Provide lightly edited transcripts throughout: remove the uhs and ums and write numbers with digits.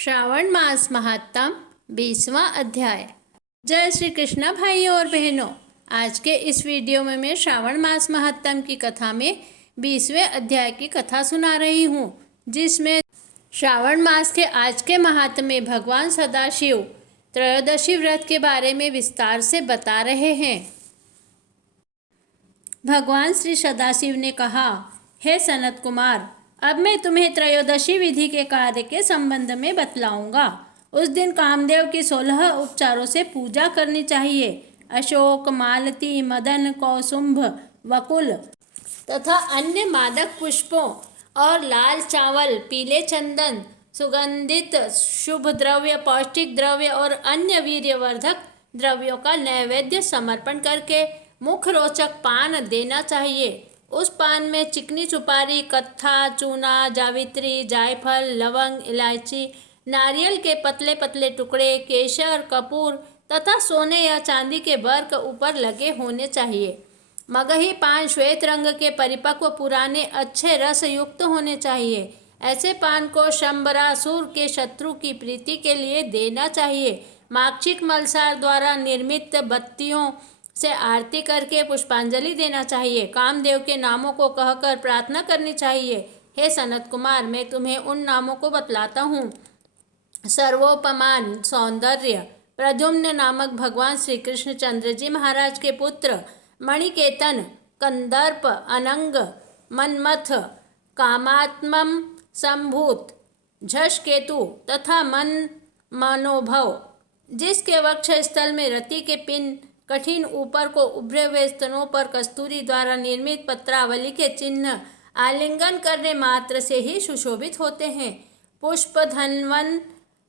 श्रावण मास महात्म 20वां अध्याय। जय श्री कृष्ण भाइयों और बहनों, आज के इस वीडियो में मैं श्रावण मास महात्म की कथा में 20वें अध्याय की कथा सुना रही हूँ, जिसमें श्रावण मास के आज के महात्म में भगवान सदाशिव त्रयोदशी व्रत के बारे में विस्तार से बता रहे हैं। भगवान श्री सदाशिव ने कहा, हे सनत कुमार, अब मैं तुम्हें त्रयोदशी विधि के कार्य के संबंध में बतलाऊंगा। उस दिन कामदेव की 16 उपचारों से पूजा करनी चाहिए। अशोक, मालती, मदन, कौसुंभ, वकुल तथा अन्य मादक पुष्पों और लाल चावल, पीले चंदन, सुगंधित शुभ द्रव्य, पौष्टिक द्रव्य और अन्य वीर्यवर्धक द्रव्यों का नैवेद्य समर्पण करके मुख रोचक पान देना चाहिए। उस पान में चिकनी सुपारी, कत्था, चूना, जावित्री, जायफल, लवंग, इलायची, नारियल के पतले पतले टुकड़े, केसर, कपूर तथा सोने या चांदी के बर्क ऊपर लगे होने चाहिए। मगही पान श्वेत रंग के परिपक्व पुराने अच्छे रस युक्त होने चाहिए। ऐसे पान को शंबरासुर के शत्रु की प्रीति के लिए देना चाहिए। माक्षिक मलसार द्वारा निर्मित बत्तियों से आरती करके पुष्पांजलि देना चाहिए। कामदेव के नामों को कहकर प्रार्थना करनी चाहिए। हे सनत कुमार, मैं तुम्हें उन नामों को बतलाता हूँ। सर्वोपमान सौंदर्य प्रद्युम्न नामक भगवान श्री कृष्ण चंद्र जी महाराज के पुत्र, मणिकेतन, कंदर्प, अनंग, मनमथ, कामात्मम, संभूत, झषकेतु तथा मनोभव, जिसके वक्ष स्थल में रति के पिन, कठिन ऊपर को उभरे हुए स्तनों पर कस्तूरी द्वारा निर्मित पत्रावली के चिन्ह आलिंगन करने मात्र से ही सुशोभित होते हैं। पुष्प धन्वन,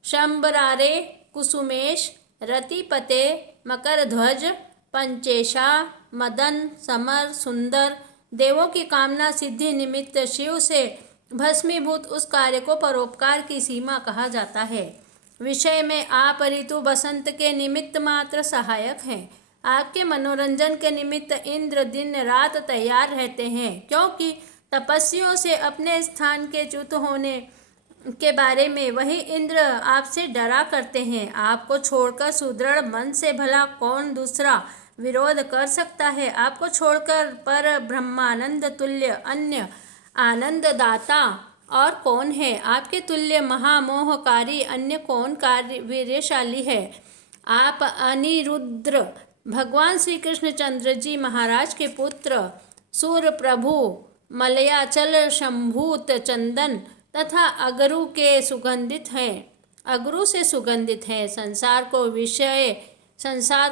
शंबरारे, कुसुमेश, रतिपते, मकरध्वज, पंचेशा, मदन, समर, सुंदर, देवों की कामना सिद्धि निमित्त शिव से भस्मीभूत उस कार्य को परोपकार की सीमा कहा जाता है। विषय में आप ऋतु बसंत के निमित्त मात्र सहायक हैं। आपके मनोरंजन के निमित्त इंद्र दिन रात तैयार रहते हैं, क्योंकि तपस्वियों से अपने स्थान के च्युत होने के बारे में वही इंद्र आपसे डरा करते हैं। आपको छोड़कर सुदृढ़ मन से भला कौन दूसरा विरोध कर सकता है? आपको छोड़कर पर ब्रह्मानंद तुल्य अन्य आनंददाता और कौन है? आपके तुल्य महामोहकारी अन्य कौन कार्य वीर्यशाली है? आप अनिरुद्र भगवान श्री कृष्णचंद्र जी महाराज के पुत्र, सूर्य प्रभु, मलयाचल शंभूत चंदन तथा अगरु के सुगंधित हैं, अगरु से सुगंधित हैं। संसार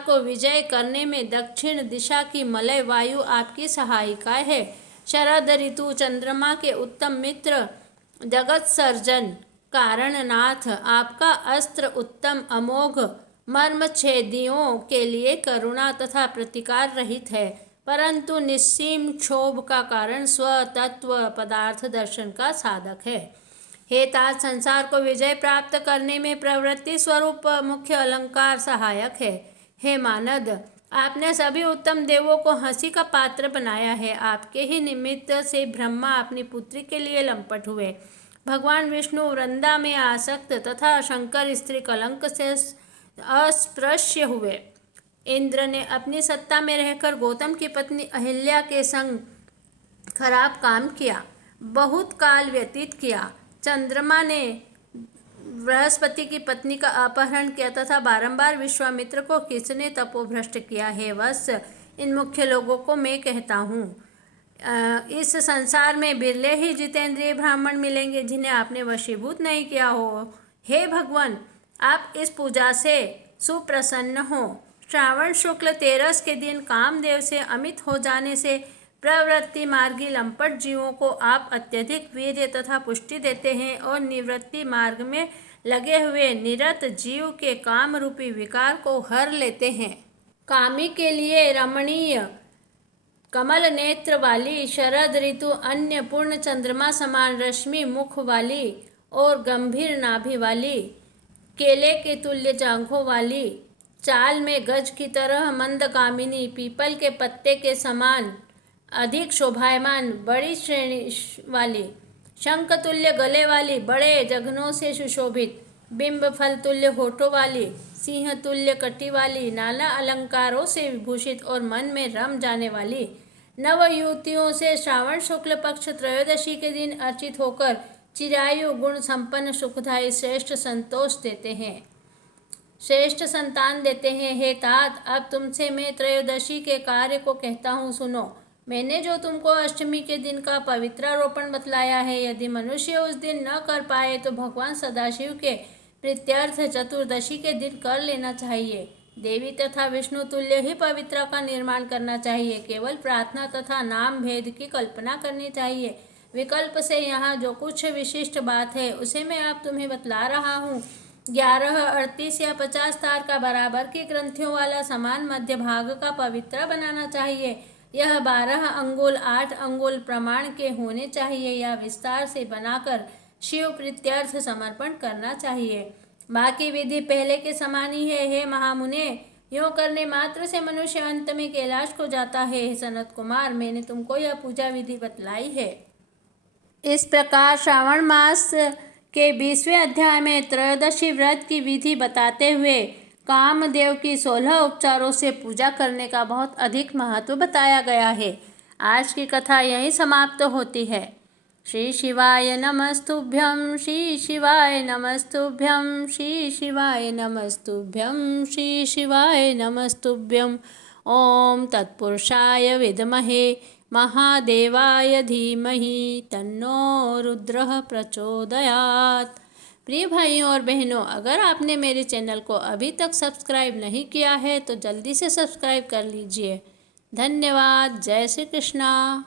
को विजय करने में दक्षिण दिशा की मलय वायु आपकी सहायिका है। शरद ऋतु चंद्रमा के उत्तम मित्र, जगत सर्जन कारणनाथ, आपका अस्त्र उत्तम अमोघ मर्मच्छेदियों के लिए करुणा तथा प्रतिकार रहित है, परंतु निस्सीम क्षोभ का कारण स्वतत्व पदार्थ दर्शन का साधक है। हे तात, संसार को विजय प्राप्त करने में प्रवृत्ति स्वरूप मुख्य अलंकार सहायक है। हे मानद, आपने सभी उत्तम देवों को हंसी का पात्र बनाया है। आपके ही निमित्त से ब्रह्मा अपनी पुत्री के लिए लंपट हुए। भगवान विष्णु वृंदा में आसक्त तथा शंकर स्त्री कलंक से अस्पृश्य हुए। इंद्र ने अपनी सत्ता में रहकर गौतम की पत्नी अहिल्या के संग खराब काम किया, बहुत काल व्यतीत किया। चंद्रमा ने बृहस्पति की पत्नी का अपहरण किया तथा बारंबार विश्वामित्र को किसने तपोभ्रष्ट किया है। वत्स, इन मुख्य लोगों को मैं कहता हूँ, इस संसार में बिरले ही जितेंद्रिय ब्राह्मण मिलेंगे जिन्हें आपने वशीभूत नहीं किया हो। हे भगवान, आप इस पूजा से सुप्रसन्न हो। श्रावण शुक्ल 13 के दिन कामदेव से अमित हो जाने से प्रवृत्ति मार्गी लंपट जीवों को आप अत्यधिक वीर्य तथा पुष्टि देते हैं और निवृत्ति मार्ग में लगे हुए निरत जीव के काम रूपी विकार को हर लेते हैं। कामी के लिए रमणीय कमल नेत्र वाली, शरद ऋतु अन्य पूर्ण चंद्रमा समान रश्मि मुख वाली और गंभीर नाभि वाली, केले के तुल्य जांघों वाली, चाल में गज की तरह मंदकामिनी, पीपल के पत्ते के समान अधिक शोभायमान बड़ी श्रेणी वाली, शंख तुल्य गले वाली, बड़े जघनों से सुशोभित, बिंब फल तुल्य होठों वाली, सिंह तुल्य कटी वाली, नाना अलंकारों से विभूषित और मन में रम जाने वाली नव युवतियों से श्रावण शुक्ल पक्ष त्रयोदशी के दिन अर्चित होकर चिरायु गुण संपन्न सुखदायी श्रेष्ठ संतोष देते हैं, श्रेष्ठ संतान देते हैं। हे तात, अब तुमसे मैं त्रयोदशी के कार्य को कहता हूँ, सुनो। मैंने जो तुमको अष्टमी के दिन का पवित्रारोपण बतलाया है, यदि मनुष्य उस दिन न कर पाए तो भगवान सदाशिव के प्रीत्यर्थ चतुर्दशी के दिन कर लेना चाहिए। देवी तथा विष्णु तुल्य ही पवित्रा का निर्माण करना चाहिए। केवल प्रार्थना तथा नाम भेद की कल्पना करनी चाहिए। विकल्प से यहाँ जो कुछ विशिष्ट बात है उसे मैं अब तुम्हें बतला रहा हूँ। 11, 38 या 50 तार का बराबर की ग्रंथियों वाला समान मध्य भाग का पवित्रा बनाना चाहिए। यह 12 अंगुल 8 अंगुल प्रमाण के होने चाहिए या विस्तार से बनाकर शिव प्रीत्यर्थ समर्पण करना चाहिए। बाकी विधि पहले के समान ही है। हे महामुने, यूँ करने मात्र से मनुष्य अंत में कैलाश को जाता है। हे सनत कुमार, मैंने तुमको यह पूजा विधि बतलाई है। इस प्रकार श्रावण मास के 20वें अध्याय में त्रयोदशी व्रत की विधि बताते हुए कामदेव की 16 उपचारों से पूजा करने का बहुत अधिक महत्व बताया गया है। आज की कथा यहीं समाप्त होती है। श्री शिवाय नमस्तुभ्यं, श्री शिवाय नमस्तुभ्यं, श्री शिवाय नमस्तुभ्यं, श्री शिवाय नमस्तुभ्यं। ओम तत्पुरुषाय विद्महे महादेवाय धीमहि तन्नो रुद्रः प्रचोदयात्। प्रिय भाइयों और बहनों, अगर आपने मेरे चैनल को अभी तक सब्सक्राइब नहीं किया है तो जल्दी से सब्सक्राइब कर लीजिए। धन्यवाद। जय श्री कृष्णा।